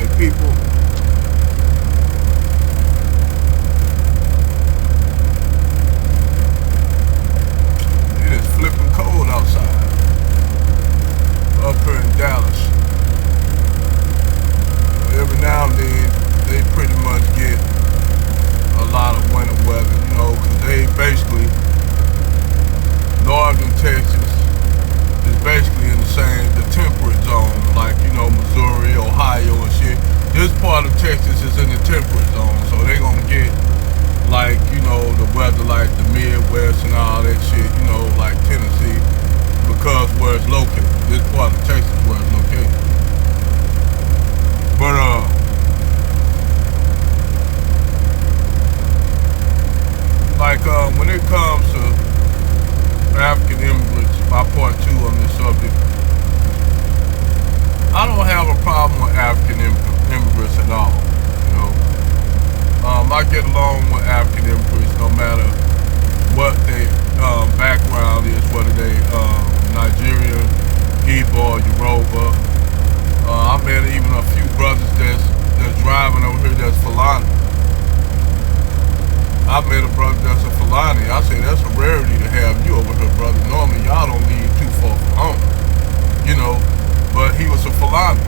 like people. It is flipping cold outside up here in Dallas. Every now and then they pretty much get a lot of winter weather, you know, because they basically, northern Texas is basically in the temperate zone, like, you know, Missouri, Ohio and shit. This part of Texas is in the temperate zone, so they gonna get, like, you know, the weather like the Midwest and all that shit, you know, like Tennessee, because where it's located. This part of Texas where it's located. But, like, when it comes to African immigrants, my part two on this subject, I don't have a problem with African immigrants at all, you know. I get along with African immigrants no matter what their background is, whether they Nigerian, Igbo, Yoruba. I met even a few brothers that's driving over here that's Fulani. I met a brother that's a Fulani. I say that's a rarity to have you over here, brother. Normally y'all don't leave too far from home, you know. But he was a Fulani.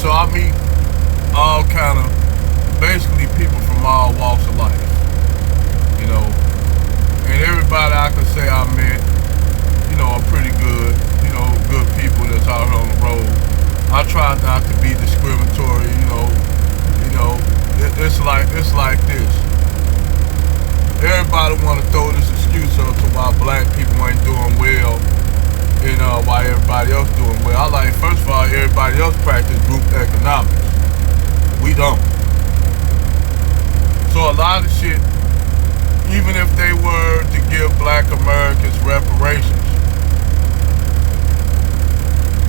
So I meet all kind of, basically people from all walks of life, you know. And everybody I could say I met, you know, are pretty good, you know, good people that's out here on the road. I try not to be discriminatory, you know. It's like this. Everybody want to throw this excuse up to why black people ain't doing well and why everybody else doing well. I like, first of all, everybody else practice group economics. We don't. So a lot of shit, even if they were to give black Americans reparations,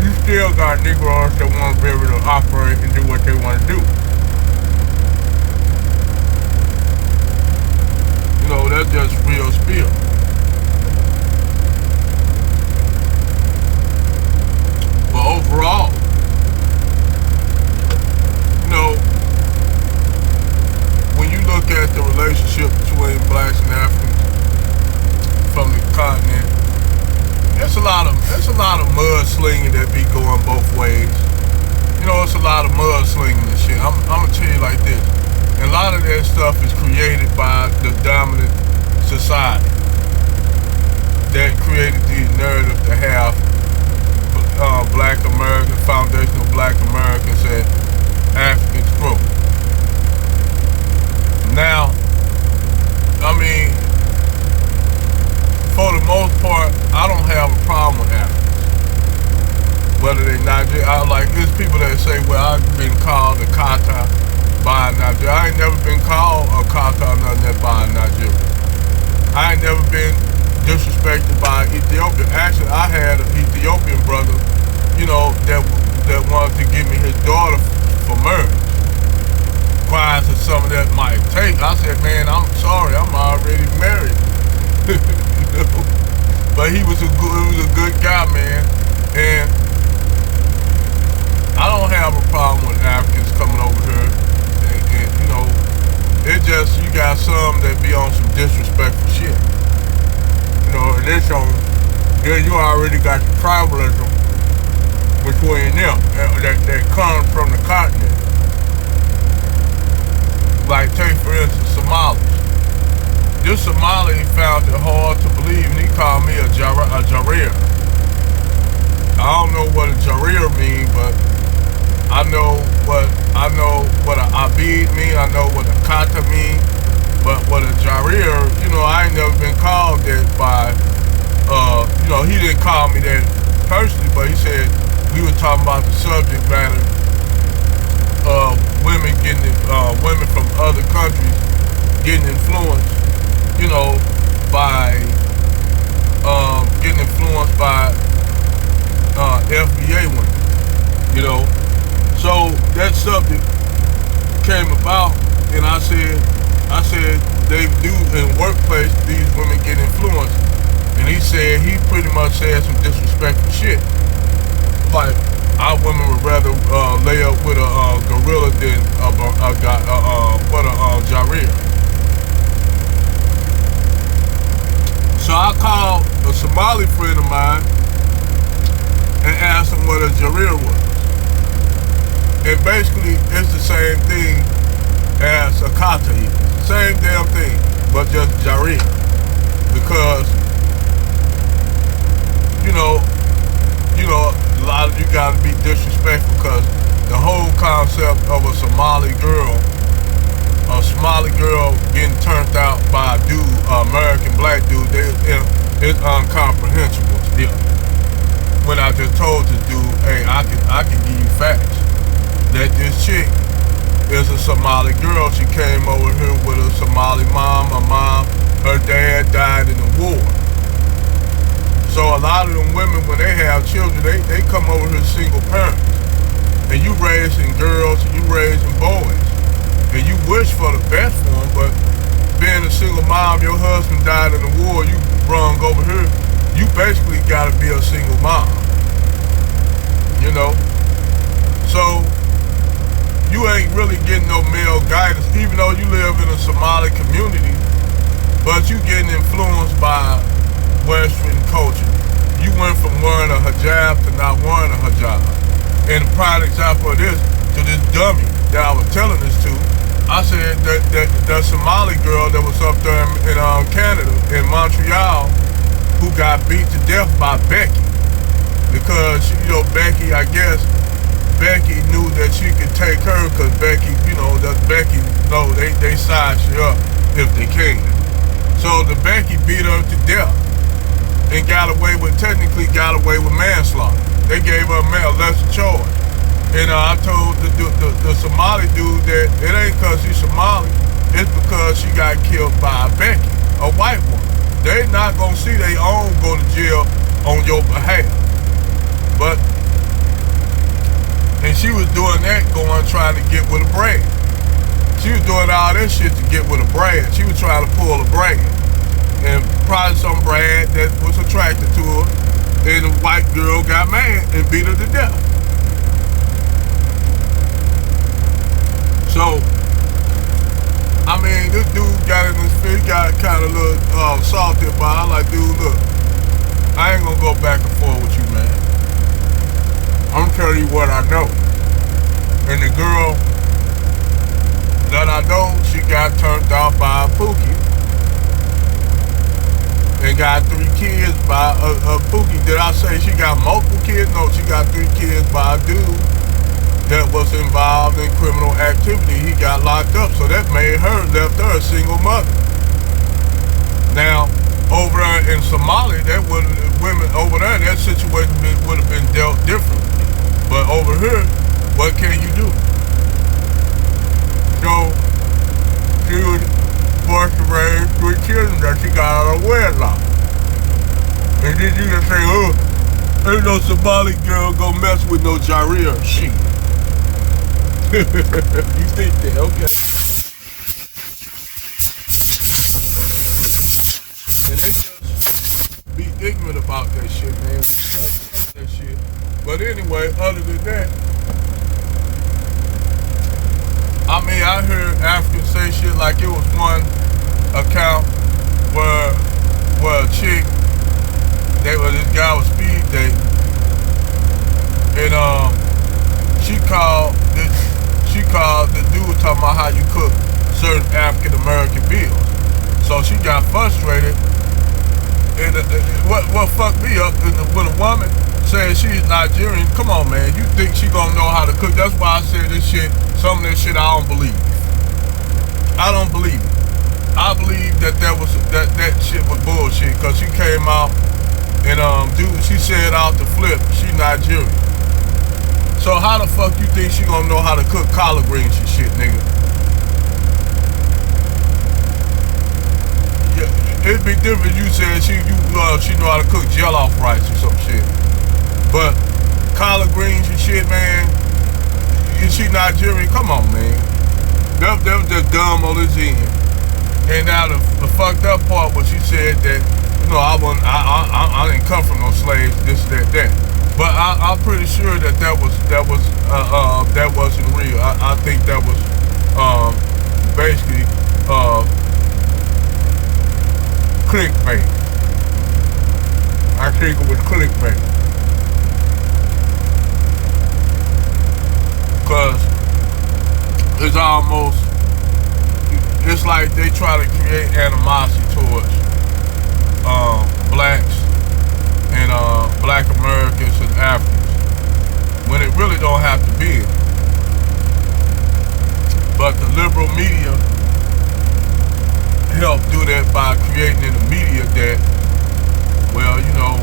you still got Negroes that want to be able to operate and do what they want to do. You know, that's just real spiel. But overall, you know, when you look at the relationship between blacks and Africans from the continent, it's a lot of mudslinging that be going both ways. You know, it's a lot of mudslinging and shit. I'm gonna tell you like this. And a lot of that stuff is created by the dominant society that created the narrative to have black Americans, foundational black Americans at Africans' throat. Now, I mean, for the most part, I don't have a problem with Africans. Whether they Nigerian, there's people that say, well, I've been called a Kata by Nigeria. I ain't never been called a Kata or nothing that by Nigeria. I ain't never been disrespected by Ethiopia. Actually, I had an Ethiopian brother, you know, that wanted to give me his daughter for marriage. Prior to some of that might take, I said, man, I'm sorry, I'm already married. You know? But he was a good guy, man. And I don't have a problem with Africans coming over here. And you know, it just, you got some that be on some disrespectful shit. You know, and it's on, then you already got the tribalism between them that comes from the continent. Like, take for instance, Somalis. This Somali found it hard to believe, and he called me a Jarir. I don't know what a Jarir means, but I know what an Abid mean. I know what a Kata mean. But what a Jarir, you know, I ain't never been called that by, you know, he didn't call me that personally, but he said we were talking about the subject matter of women from other countries getting influenced, you know, by FBA women, you know. So that subject came about, and I said they do in workplace, these women get influenced. And he pretty much said some disrespectful shit. Like, Our women would rather lay up with a gorilla than a Jarir. So I called a Somali friend of mine and asked him what a Jarir was. And basically, it's the same thing as a kata. Same damn thing, but just Jarir. Because, you know, a lot of you gotta be disrespectful because the whole concept of a Somali girl getting turned out by a dude, American black dude, it's incomprehensible to them. When I just told this dude, hey, I can give you facts that this chick is a Somali girl. She came over here with a Somali mom. Her dad died in the war. So a lot of them women, when they have children, they come over here single parents. And you raising girls and you raising boys. And you wish for the best for them, but being a single mom, your husband died in the war, you brung over here, you basically gotta be a single mom. You know? So, you ain't really getting no male guidance, even though you live in a Somali community, but you getting influenced by Western culture. You went from wearing a hijab to not wearing a hijab. And a prime example of this, to this dummy that I was telling this to, I said that the Somali girl that was up there in Canada, in Montreal, who got beat to death by Becky. Because, Becky, I guess, Becky knew that she could take her because Becky, they size you up if they can. So the Becky beat her to death and technically got away with manslaughter. They gave her a lesser charge. And I told the Somali dude that it ain't because she's Somali, it's because she got killed by a Becky, a white woman. They not gonna see their own go to jail on your behalf. And she was doing that trying to get with a brand. She was doing all that shit to get with a brand. She was trying to pull a brand. And probably some brand that was attracted to her, and the white girl got mad and beat her to death. So, I mean, this dude got in his face, he got kind of a little salty about it. I'm like, dude, look, I ain't gonna go back and forth with you, man. I'm telling you what I know. And the girl that I know, she got turned out by a Pookie. And got 3 kids by a Pookie. Did I say she got multiple kids? No, she got 3 kids by a dude that was involved in criminal activity. He got locked up, so that left her a single mother. Now, over there in Somalia, women over there, that situation would have been dealt differently. But over here, what can you do? So, she was forced to raise 3 children that she got out of wedlock. And then you just say, ain't no Somali girl gonna mess with no Jarir shit. You think that, okay. And they just be ignorant about that shit, man. That shit. But anyway, other than that, I mean, I heard Africans say shit like it was one account where a chick, this guy was speed dating, and she called the dude talking about how you cook certain African American meals. So she got frustrated, and what fucked me up is when a woman says she's Nigerian. Come on, man, you think she gonna know how to cook? That's why I said this shit. Some of this shit I don't believe. I don't believe it. I believe that that shit was bullshit because she came out and she said out the flip she Nigerian. So how the fuck you think she gonna know how to cook collard greens and shit, nigga? Yeah, it'd be different if you said she know how to cook jollof rice or some shit. But collard greens and shit, man, is she Nigerian? Come on, man. That was just dumb on this end. And now the fucked up part was she said that, I didn't come from no slaves, this, that. But I'm pretty sure that wasn't real. I think that was basically clickbait. I think it was clickbait. Cause it's like they try to create animosity towards blacks and black Americans and Africans when it really don't have to be. But the liberal media help do that by creating in the media that, well, you know,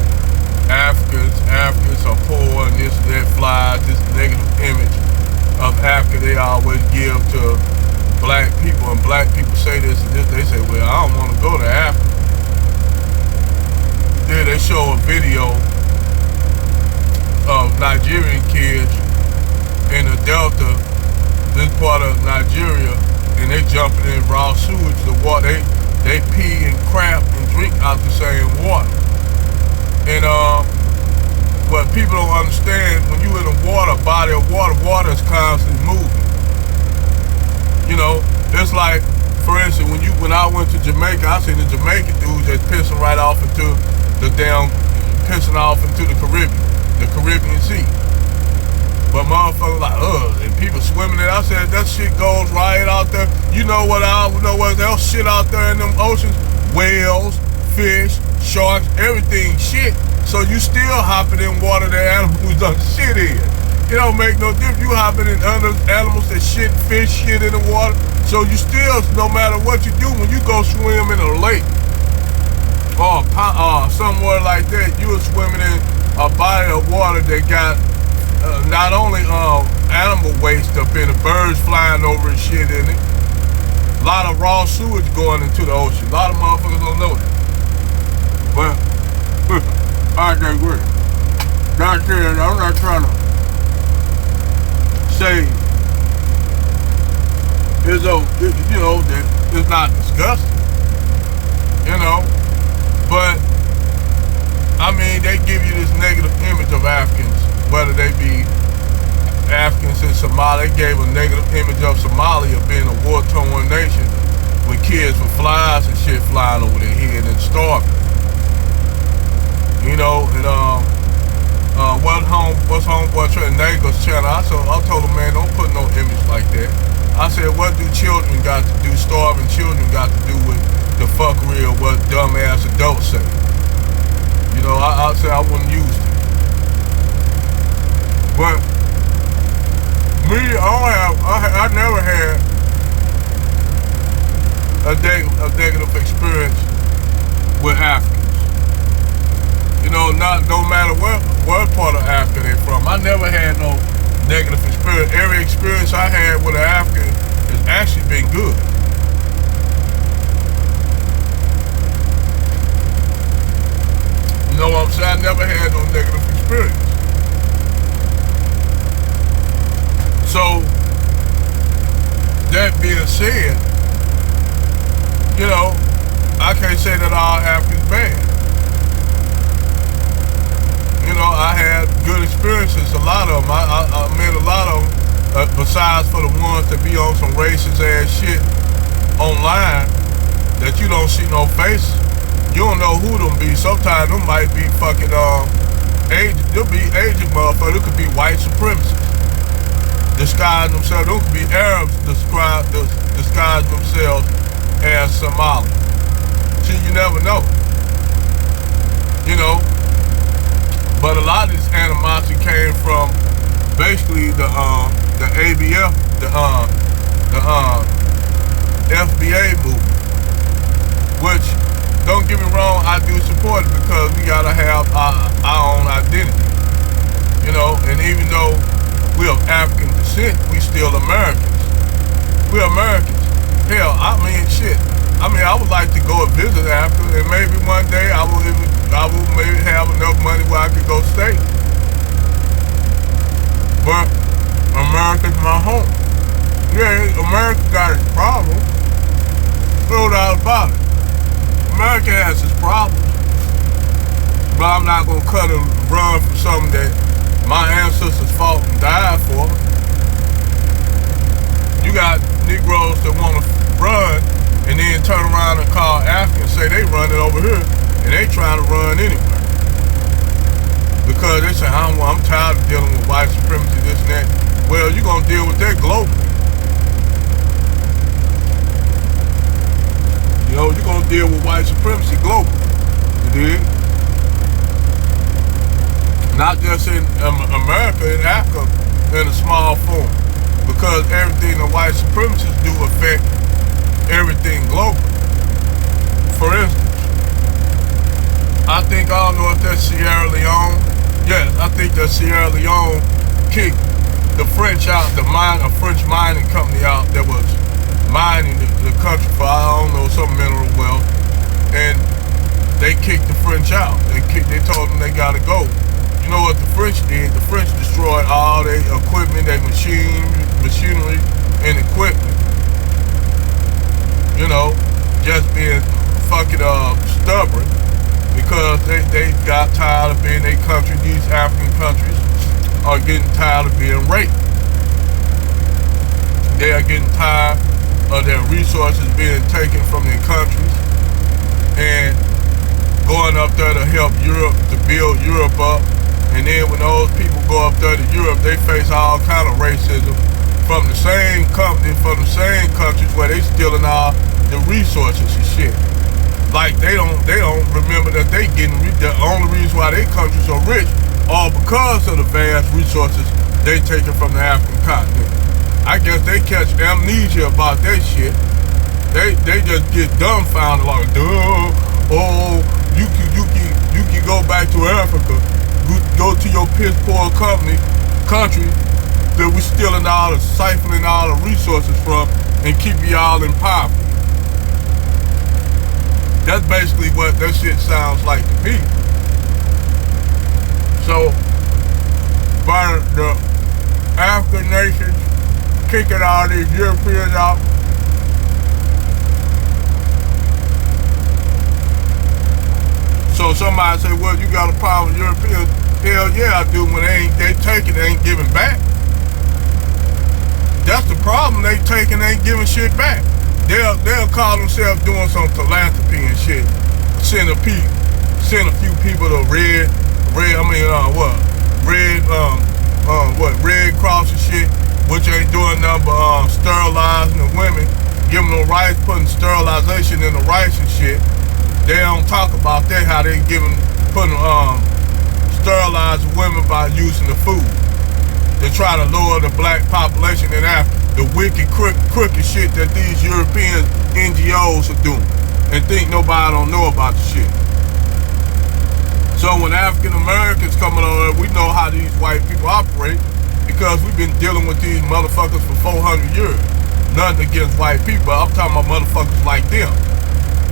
Africans are poor and this and that flies, this negative image of Africa they always give to black people, and black people say this and this. They say, well, I don't want to go to Africa. Then they show a video of Nigerian kids in the Delta, this part of Nigeria, and they jumping in raw sewage. The water, they pee and crap and drink out the same water. And what people don't understand, when you in a body of water is constantly moving. You know, it's like, for instance, when I went to Jamaica, I seen the Jamaican dudes that pissing right off into the Caribbean Sea. But motherfuckers like, and people swimming in. I said, that shit goes right out there. You know what else shit out there in them oceans? Whales, fish, sharks, everything shit. So you still hopping in water that animals done shit in. It don't make no difference. You hopping in other animals that shit, fish shit in the water. So you still, no matter what you do, when you go swim in a lake or somewhere like that, you are swimming in a body of water that got not only animal waste up in it, birds flying over and shit in it, a lot of raw sewage going into the ocean. A lot of motherfuckers don't know that. But I digress. Not saying, I'm not trying to say that it's not disgusting, you know. But I mean, they give you this negative image of Africans, whether they be Africans in Somalia. They gave a negative image of Somalia being a war-torn nation with kids with flies and shit flying over their head and starving. You know, and what's homeboy Trent Nagel's channel? I told him, man, don't put no image like that. I said, what do children got to do? Starving children got to do with the fuckery of what dumbass adults say? You know, I said I wouldn't use it. But me, I never had a negative experience with Africans. You know, no matter what part of Africa they're from. I never had no negative experience. Every experience I had with an African has actually been good. You know what I'm saying? I never had no negative experience. So, that being said, you know, I can't say that all Africans bad. You know, I had good experiences, a lot of them. I met a lot of them, besides for the ones that be on some racist ass shit online that you don't see no face. You don't know who them be. Sometimes them might be fucking they'll be Asian motherfuckers. It could be white supremacists disguising themselves. Those could be Arabs disguise themselves as Somali. See, you never know. You know. But a lot of this animosity came from basically the ABF, the FBA movement, which, don't get me wrong, I do support it because we gotta have our own identity, you know. And even though we're of African descent, we still Americans. We're Americans. Hell, I mean, shit. I mean, I would like to go and visit Africa, and maybe one day I will maybe have enough money where I could go stay. But America's my home. Yeah, America got its problems. No doubt about it. America has its problems. But I'm not gonna cut and run from something that my ancestors fought and died for. You got Negroes that wanna run and then turn around and call Africans, say they running over here, and they trying to run anyway. Because they say, I'm tired of dealing with white supremacy, this and that. Well, you're gonna deal with that globally. You know, you're gonna deal with white supremacy globally. You dig? Not just in America, in Africa, in a small form. Because everything the white supremacists do affect everything globally. For instance, I don't know if that's Sierra Leone. Yes, I think that Sierra Leone kicked the French out, a French mining company out that was mining the country for, I don't know, some mineral wealth. And they kicked the French out. They told them they gotta go. You know what the French did? The French destroyed all their equipment, their machinery, and equipment. You know, just being fucking stubborn, because they got tired of being a country. These African countries are getting tired of being raped. They are getting tired of their resources being taken from their countries and going up there to help Europe, to build Europe up. And then when those people go up there to Europe, they face all kind of racism from the same company, from the same countries where they stealing all the resources and shit. Like they don't remember that they getting the only reason why their countries are rich all because of the vast resources they taking from the African continent. I guess they catch amnesia about that shit. They just get dumbfounded like, duh, oh, you can go back to Africa, go to your piss poor country that we stealing all, siphoning all the resources from and keep y'all in poverty. That's basically what that shit sounds like to me. So, by the African nations kicking all these Europeans out, so somebody say, well, you got a problem with Europeans? Hell yeah, I do. When they take it, they ain't giving back. That's the problem. They taking, they ain't giving shit back. They'll call themselves doing some philanthropy and shit. Send a few people to Red Cross and shit, which ain't doing nothing but sterilizing the women, giving them rice, putting sterilization in the rice and shit. They don't talk about that, how they putting sterilizing women by using the food. They try to lower the black population in Africa. The wicked, crooked shit that these European NGOs are doing, and think nobody don't know about the shit. So when African Americans coming on, we know how these white people operate because we've been dealing with these motherfuckers for 400 years. Nothing against white people, I'm talking about motherfuckers like them.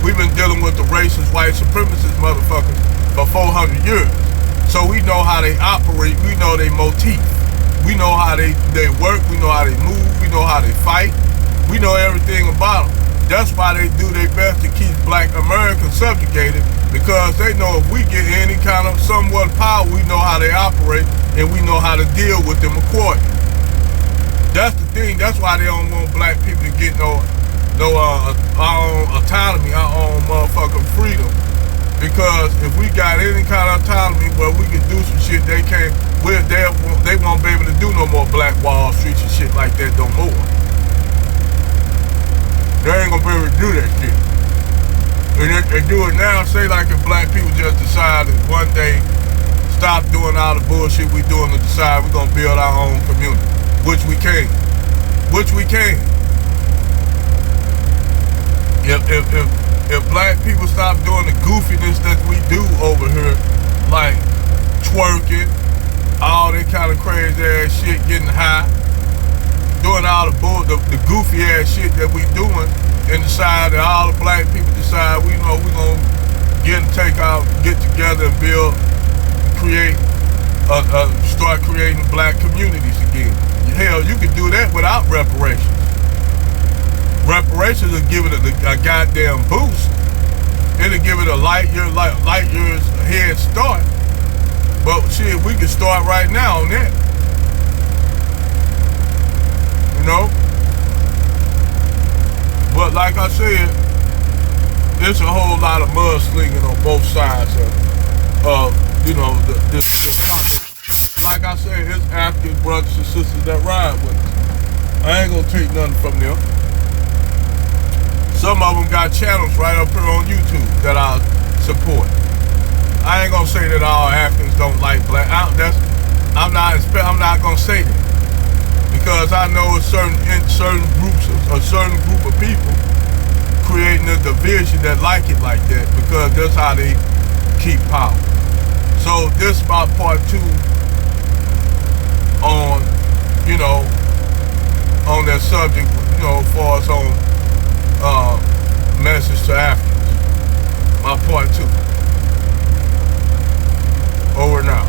We've been dealing with the racist, white supremacist motherfuckers for 400 years. So we know how they operate, we know their motif. We know how they work, we know how they move, we know how they fight. We know everything about them. That's why they do their best to keep black Americans subjugated, because they know if we get any kind of somewhat power, we know how they operate and we know how to deal with them accordingly. That's the thing. That's why they don't want black people to get our own autonomy, our own motherfucking freedom. Because if we got any kind of autonomy where we can do some shit they can't, they won't be able to do no more Black Wall Streets and shit like that no more. They ain't gonna be able to do that shit. And if they do it now, say like if black people just decided one day stop doing all the bullshit we doing to decide we're gonna build our own community, which we can. If black people stop doing the goofiness that we do over here, like twerking, all that kind of crazy ass shit, getting high, doing all the goofy ass shit that we doing, and decide that all the black people decide we gonna get together and start creating black communities again. Hell, you can do that without reparations. Reparations will give it a goddamn boost. it'll give it a light years head start. But shit, we can start right now on that. You know? But like I said, there's a whole lot of mudslinging on both sides of you know, this topic. Like I said, it's African brothers and sisters that ride with us. I ain't gonna take nothing from them. Some of them got channels right up here on YouTube that I support. I ain't gonna say that all Africans don't like black. I'm not gonna say that, because I know a certain group of people creating a division that like it like that, because that's how they keep power. So this is my part 2 on, you know, on that subject, you know, as far as on message to Africans. My part 2. Over now.